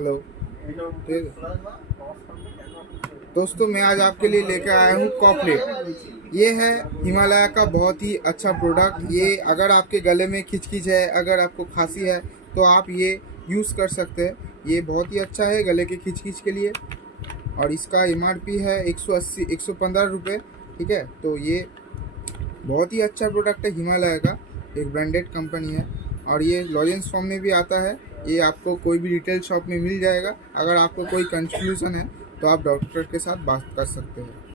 Hello. दोस्तों मैं आज आपके लिए लेकर आया हूँ कॉपलेट। ये है हिमालय का बहुत ही अच्छा प्रोडक्ट। ये अगर आपके गले में खिचखिच है, अगर आपको खांसी है तो आप ये यूज़ कर सकते हैं। ये बहुत ही अच्छा है गले के खिचखिच के लिए। और इसका MRP है 115 रुपये। ठीक है, तो ये बहुत ही अच्छा प्रोडक्ट है, हिमालय का एक ब्रांडेड कंपनी है। और ये लॉजेंस फॉर्म में भी आता है। ये आपको कोई भी रिटेल शॉप में मिल जाएगा। अगर आपको कोई कंफ्यूजन है तो आप डॉक्टर के साथ बात कर सकते हैं।